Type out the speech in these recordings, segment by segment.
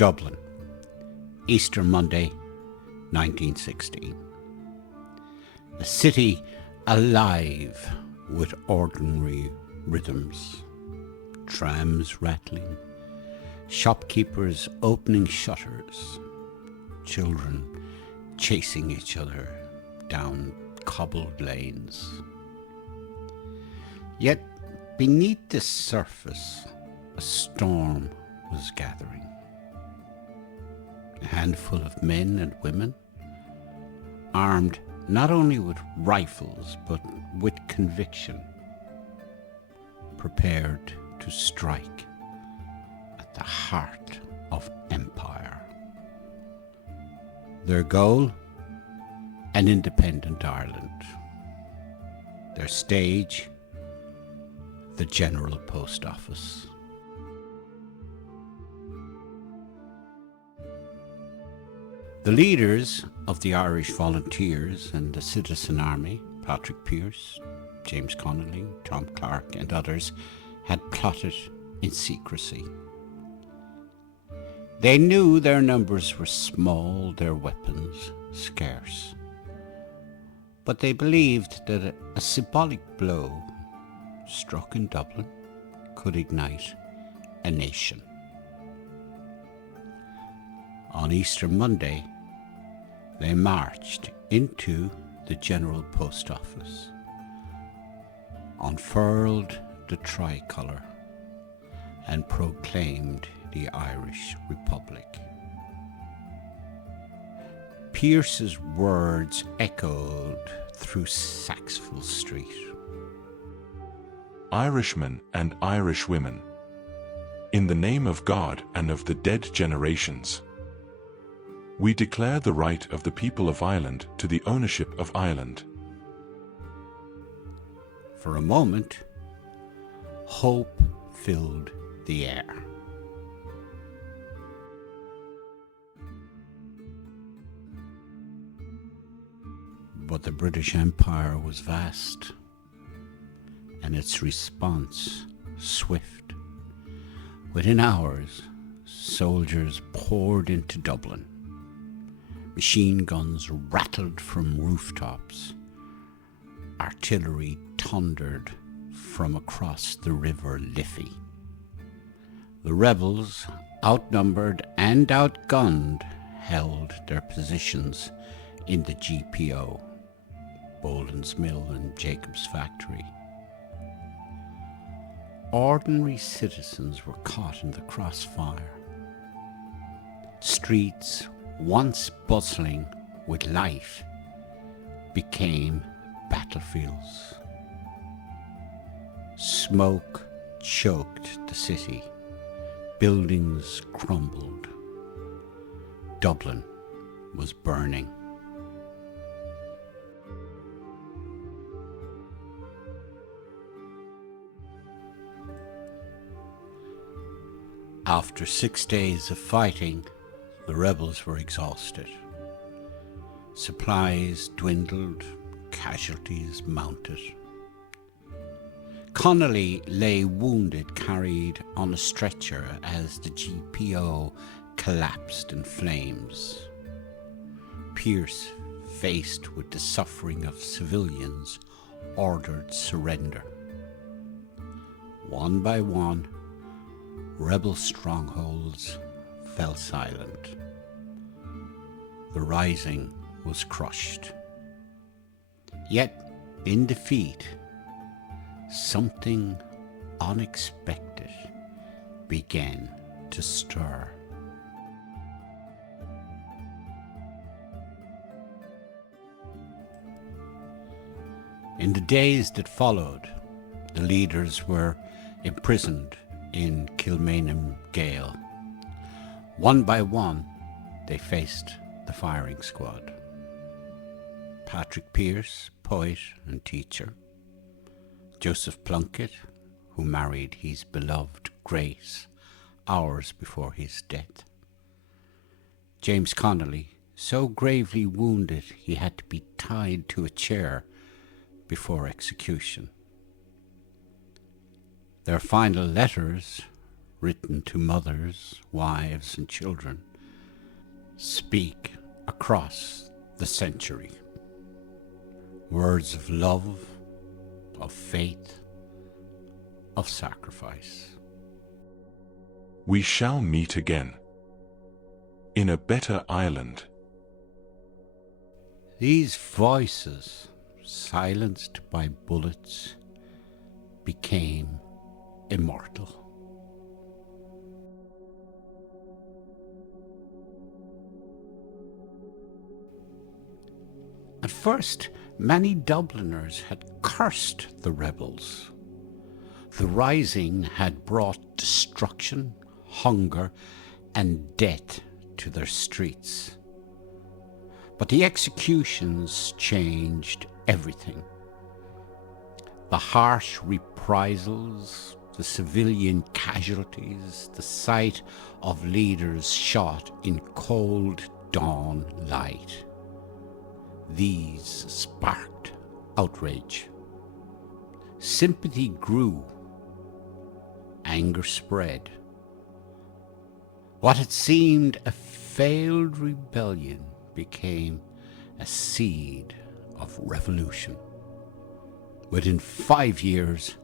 Dublin, Easter Monday, 1916. The city alive with ordinary rhythms. Trams rattling, shopkeepers opening shutters, children chasing each other down cobbled lanes. Yet beneath the surface, a storm was gathering. A handful of men and women, armed not only with rifles but with conviction, prepared to strike at the heart of empire. Their goal? An independent Ireland. Their stage? The General Post Office. The leaders of the Irish Volunteers and the Citizen Army, Patrick Pearse, James Connolly, Tom Clark and others, had plotted in secrecy. They knew their numbers were small, their weapons scarce. But they believed that a symbolic blow struck in Dublin could ignite a nation. On Easter Monday, they marched into the General Post Office, unfurled the tricolour, and proclaimed the Irish Republic. Pearse's words echoed through Saxville Street. Irishmen and Irish women, in the name of God and of the dead generations, we declare the right of the people of Ireland to the ownership of Ireland. For a moment, hope filled the air. But the British Empire was vast, and its response swift. Within hours, soldiers poured into Dublin. Machine guns rattled from rooftops. Artillery thundered from across the River Liffey. The rebels, outnumbered and outgunned, held their positions in the GPO, Boland's Mill and Jacob's Factory. Ordinary citizens were caught in the crossfire. Streets, once bustling with life, became battlefields. Smoke choked the city. Buildings crumbled. Dublin was burning. After 6 days of fighting, the rebels were exhausted. Supplies dwindled, casualties mounted. Connolly lay wounded, carried on a stretcher as the GPO collapsed in flames. Pearse, faced with the suffering of civilians, ordered surrender. One by one, rebel strongholds fell silent. The rising was crushed. Yet, in defeat, something unexpected began to stir. In the days that followed, the leaders were imprisoned in Kilmainham Gaol. One by one, they faced the firing squad. Patrick Pearse, poet and teacher. Joseph Plunkett, who married his beloved Grace hours before his death. James Connolly, so gravely wounded he had to be tied to a chair before execution. Their final letters, written to mothers, wives, and children, speak across the century. Words of love, of faith, of sacrifice. We shall meet again in a better Ireland. These voices, silenced by bullets, became immortal. At first, many Dubliners had cursed the rebels. The rising had brought destruction, hunger, and death to their streets. But the executions changed everything. The harsh reprisals, the civilian casualties, the sight of leaders shot in cold dawn light. These sparked outrage. Sympathy grew. Anger spread. What had seemed a failed rebellion became a seed of revolution. Within 5 years,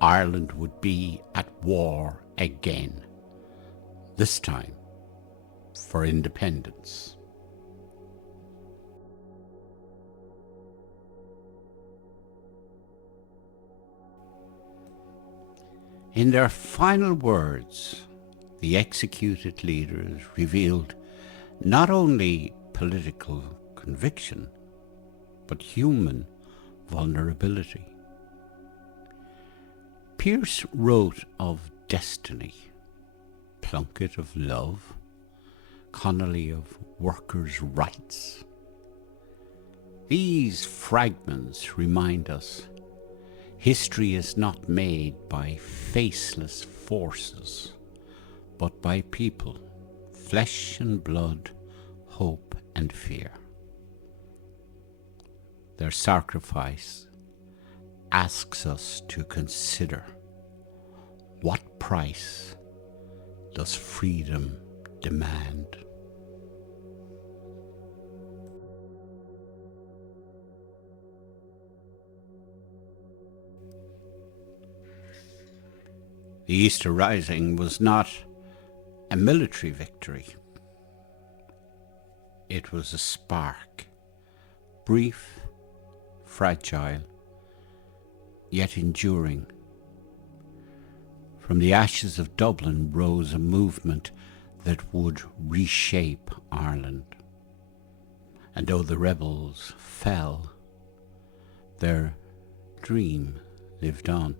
Ireland would be at war again, this time for independence. In their final words, the executed leaders revealed not only political conviction, but human vulnerability. Pearse wrote of destiny, Plunkett of love, Connolly of workers' rights. These fragments remind us history is not made by faceless forces, but by people, flesh and blood, hope and fear. Their sacrifice asks us to consider, what price does freedom demand? The Easter Rising was not a military victory. It was a spark, brief, fragile, yet enduring. From the ashes of Dublin rose a movement that would reshape Ireland. And though the rebels fell, their dream lived on.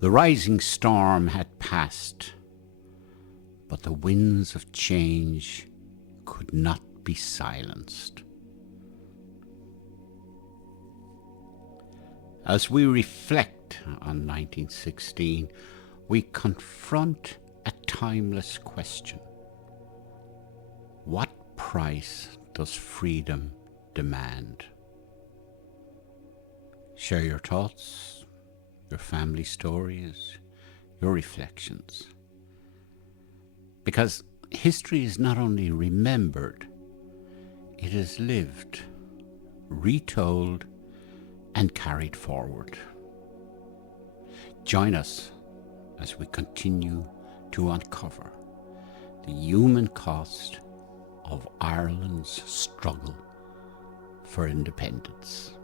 The rising storm had passed, but the winds of change could not be silenced. As we reflect on 1916, we confront a timeless question. What price does freedom demand? Share your thoughts, your family stories, your reflections. Because history is not only remembered, it is lived, retold, and carried forward. Join us as we continue to uncover the human cost of Ireland's struggle for independence.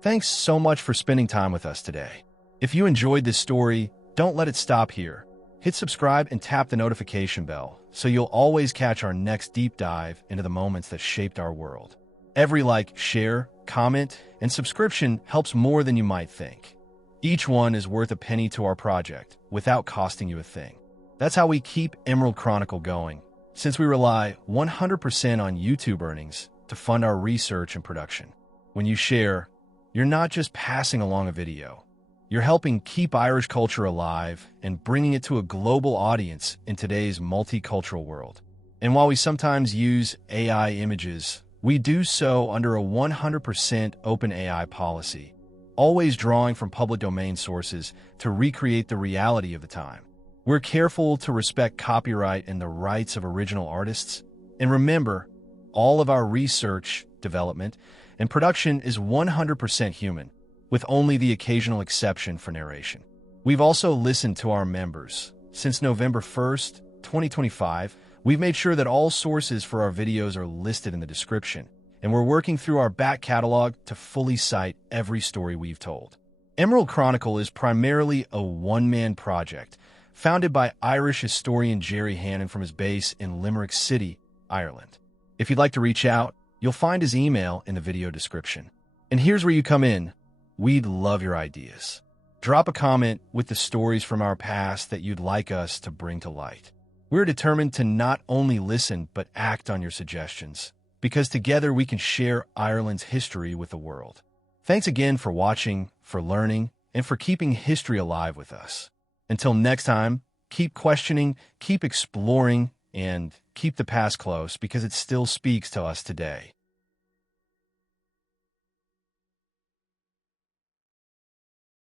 Thanks so much for spending time with us today. If you enjoyed this story, don't let it stop here. Hit subscribe and tap the notification bell so you'll always catch our next deep dive into the moments that shaped our world. Every like, share, comment, and subscription helps more than you might think. Each one is worth a penny to our project without costing you a thing. That's how we keep Emerald Chronicle going, since we rely 100% on YouTube earnings to fund our research and production. When you share, you're not just passing along a video. You're helping keep Irish culture alive and bringing it to a global audience in today's multicultural world. And while we sometimes use AI images, we do so under a 100% open AI policy, always drawing from public domain sources to recreate the reality of the time. We're careful to respect copyright and the rights of original artists. And remember, all of our research, development, and production is 100% human, with only the occasional exception for narration. We've also listened to our members. Since November 1st, 2025, we've made sure that all sources for our videos are listed in the description, and we're working through our back catalog to fully cite every story we've told. Emerald Chronicle is primarily a one-man project, founded by Irish historian Jerry Hannon from his base in Limerick City, Ireland. If you'd like to reach out, you'll find his email in the video description. And here's where you come in. We'd love your ideas. Drop a comment with the stories from our past that you'd like us to bring to light. We're determined to not only listen, but act on your suggestions, because together we can share Ireland's history with the world. Thanks again for watching, for learning, and for keeping history alive with us. Until next time, keep questioning, keep exploring, and keep the past close because it still speaks to us today.